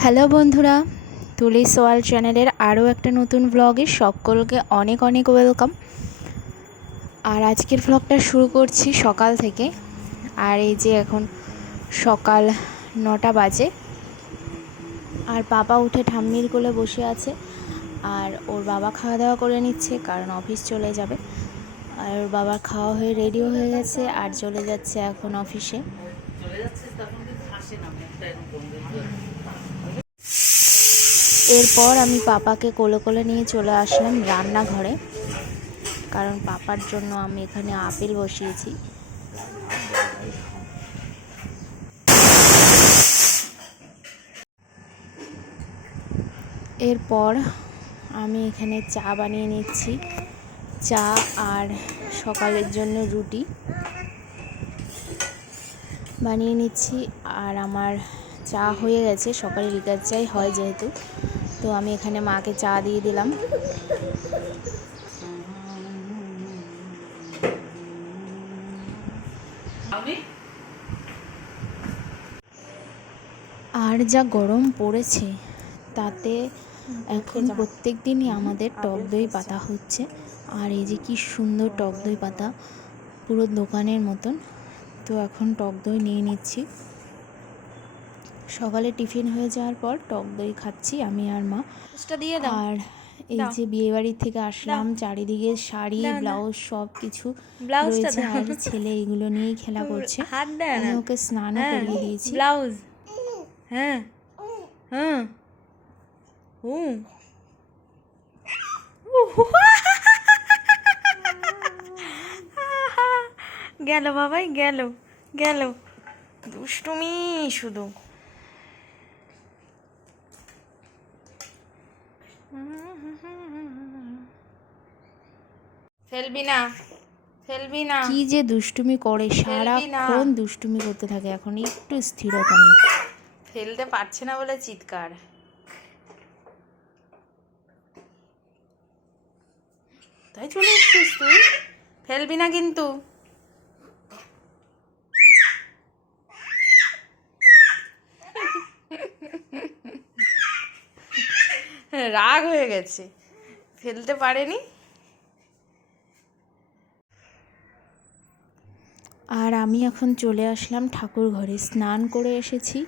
Hello বন্ধুরা, তুলি সোয়াল চ্যানেলের আরও একটা নতুন ব্লগে সকলকে অনেক অনেক ওয়েলকাম। আর আজকের ব্লগটা শুরু করছি সকাল থেকে। আর এই যে এখন সকাল 9টা বাজে, আর বাবা উঠে ঠাম্মির কোলে বসে আছে, আর ওর বাবা খাওয়া দাওয়া করে নিচ্ছে কারণ অফিস চলে যাবে। আর ওর বাবার খাওয়া হয়ে রেডিও হয়ে গেছে আর চলে যাচ্ছে এখন অফিসে। এরপর আমি পাপাকে কোলে কোলে নিয়ে চলে আসলাম রান্নাঘরে, কারণ পাপার জন্য আমি এখানে আপেল বসিয়েছি। এরপর আমি এখানে চা বানিয়ে নিচ্ছি, চা আর সকালের জন্য রুটি বানিয়ে নিচ্ছি। আর আমার চা হয়ে গেছে, সকালে লিকার চাই হয় যেহেতু, তো আমি এখানে মাকে চা দিয়ে দিলাম। আর যা গরম পড়েছে তাতে এখন প্রত্যেক দিনই আমাদের টক দই পাতা হচ্ছে। আর এই যে কি সুন্দর টক দই পাতা, পুরো দোকানের মতন। তো এখন টক দই নিয়ে নিচ্ছি। সকালে টিফিন হয়ে যাওয়ার পর টক দই খাচ্ছি আমি আর মা। আর এই যে বিয়েবাড়ির থেকে আসলাম, চারিদিকে শাড়ি ব্লাউজ সব কিছু রয়েছে, আর ছেলে এগুলো নিয়েই খেলা করছে। আমি ওকে স্নানও করিয়ে দিয়েছি। ব্লাউজ হ্যাঁ হ্যাঁ গেল বাবাই গেল গেল, দুষ্টুমি শুধু। ফেলবি না, ফেলবি না, কি যে দুষ্টুমি করে, সারাক্ষণ দুষ্টুমি করতে থাকে, এখন একটু স্থিরতা নেই। ফেলতে পারছে না বলে চিৎকার। তাই চলে এসছিস তুই, ফেলবি না কিন্তু। রাগ হয়ে গেছে, ফেলতে পারেনি। আর আমি এখন চলে আসলাম ঠাকুর ঘরে, স্নান করে এসেছি,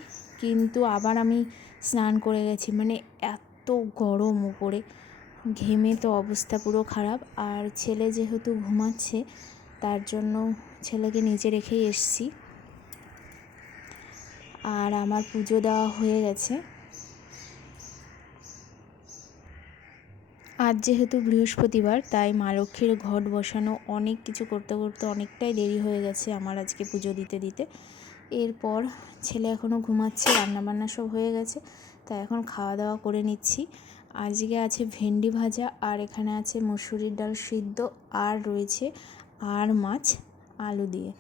কিন্তু আবার আমি স্নান করে গেছি, মানে এত গরম উপরে, ঘেমে তো অবস্থা পুরো খারাপ। আর ছেলে যেহেতু ঘুমাচ্ছে তার জন্য ছেলেকে নিচে রেখেই এসছি। আর আমার পুজো দেওয়া হয়ে গেছে। আজ যেহেতু বৃহস্পতিবার, তাই মা লক্ষ্মীর ঘট বসানো, অনেক কিছু করতে করতে অনেকটাই দেরি হয়ে গেছে আমার আজকে পুজো দিতে দিতে। এরপর ছেলে এখনও ঘুমাচ্ছে, রান্নাবান্না সব হয়ে গেছে, তাই এখন খাওয়া দাওয়া করে নিচ্ছি। আজকে আছে ভেন্ডি ভাজা, আর এখানে আছে মসুরির ডাল সিদ্ধ, আর রয়েছে আর মাছ আলু দিয়ে।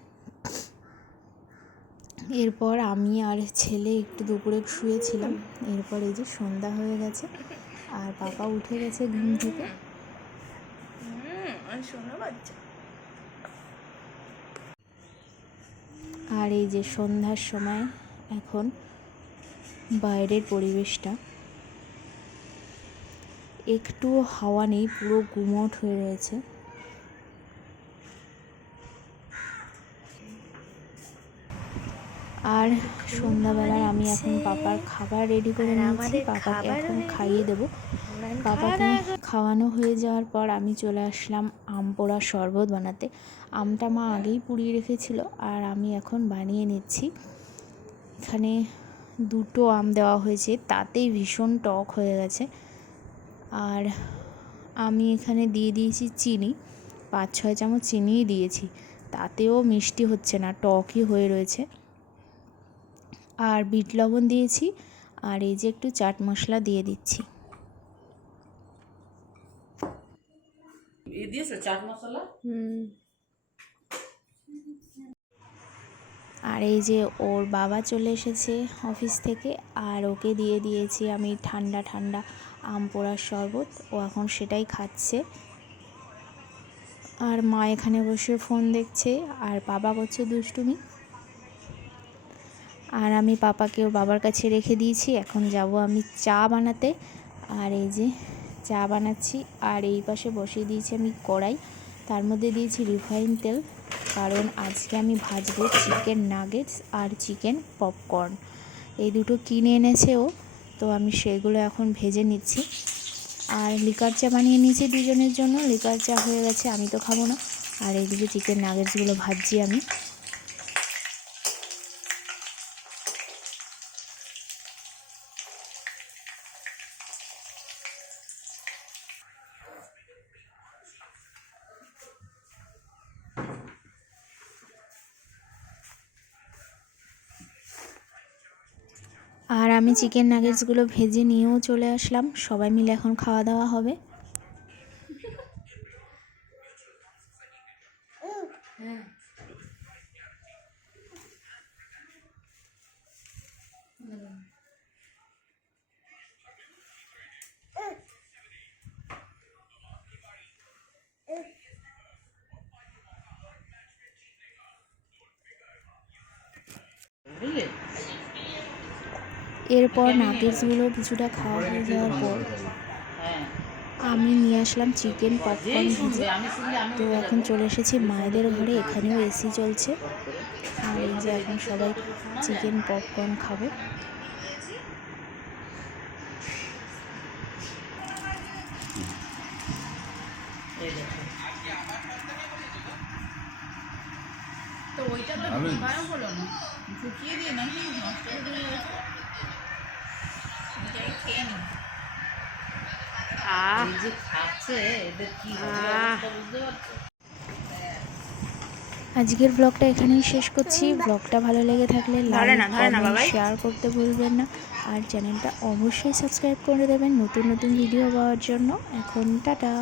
এরপর আমি আর ছেলে একটু দুপুরে শুয়েছিলাম। এরপর এই যে সন্ধ্যা হয়ে গেছে আর পাপা উঠে গেছে ঘুম থেকে। আর এই যে সন্ধ্যার সময় এখন বাইরের পরিবেশটা, একটু হাওয়া নেই, পুরো গুমোট হয়ে রয়েছে। আর সন্ধ্যাবেলার আমি এখন পাপার খাবার রেডি করে নিয়েছি, পাপাকে এখন খাইয়ে দেবো। পাপাকে খাওয়ানো হয়ে যাওয়ার পর আমি চলে আসলাম আম পোড়া শরবত বানাতে। আমটা মা আগেই পুড়িয়ে রেখেছিল আর আমি এখন বানিয়ে নিচ্ছি। এখানে 2টো আম দেওয়া হয়েছে, তাতেই ভীষণ টক হয়ে গেছে। আর আমি এখানে দিয়ে দিয়েছি চিনি, 5-6 চামচ চিনিই দিয়েছি, তাতেও মিষ্টি হচ্ছে না, টকই হয়ে রয়েছে। আর বিট লবণ দিয়েছি, আর এই যে একটু চাট মশলা দিয়ে দিচ্ছি। চাট মশলা। আর এই যে ওর বাবা চলে এসেছে অফিস থেকে, আর ওকে দিয়ে দিয়েছি আমি ঠান্ডা ঠান্ডা আম পোড়ার শরবত, ও এখন সেটাই খাচ্ছে। আর মা এখানে বসে ফোন দেখছে, আর বাবা করছে দুষ্টুমি। আর আমি পাপাকেও বাবার কাছে রেখে দিয়েছি। এখন যাব আমি চা বানাতে। আর এই যে চা বানাচ্ছি। আর এই পাশে বসিয়ে দিয়েছি আমি কড়াই, তার মধ্যে দিয়েছি রিফাইন তেল, কারণ আজকে আমি ভাজবো চিকেন নাগেটস আর চিকেন পপকর্ন। এই দুটো কিনে এনেছে ও, তো আমি সেগুলো এখন ভেজে নিচ্ছি। আর লিকার চা বানিয়ে নিয়েছি দুজনের জন্য, লিকার চা হয়ে গেছে, আমি তো খাবো না। আর এইদিকে চিকেন নাগেটসগুলো ভাজছি আমি। আর আমি চিকেন নাগেটসগুলো ভেজে নিয়েও চলে আসলাম। সবাই মিলে এখন খাওয়া দাওয়া হবে। বুঝলি? এরপর নাগেটসগুলো কিছুটা খাওয়া হয়ে যাওয়ার পর আমি নিয়ে আসলাম চিকেন পপকর্ন ভেজে। তো এখন চলে এসেছি মায়েদের ঘরে, এখানেও এসি চলছে। আর এই যে এখন সবাই চিকেন পপকর্ন খাবে। তো ওইটা তো গায়ব হলো না, শুকিয়ে দিয়ে নাকি নষ্ট হয়ে গেছে। এটাই খেয়ে নি। এই যে খাচ্ছে এদের কি হবে অবস্থা বুঝতে পারছো? আজকের ব্লগটা এখানেই শেষ করছি। ব্লগটা ভালো লেগে থাকলে লাইক, কমেন্ট, শেয়ার করতে ভুলবেন না। আর চ্যানেলটা অবশ্যই সাবস্ক্রাইব করে দেবেন নতুন নতুন ভিডিও পাওয়ার জন্য। এখন টাটা।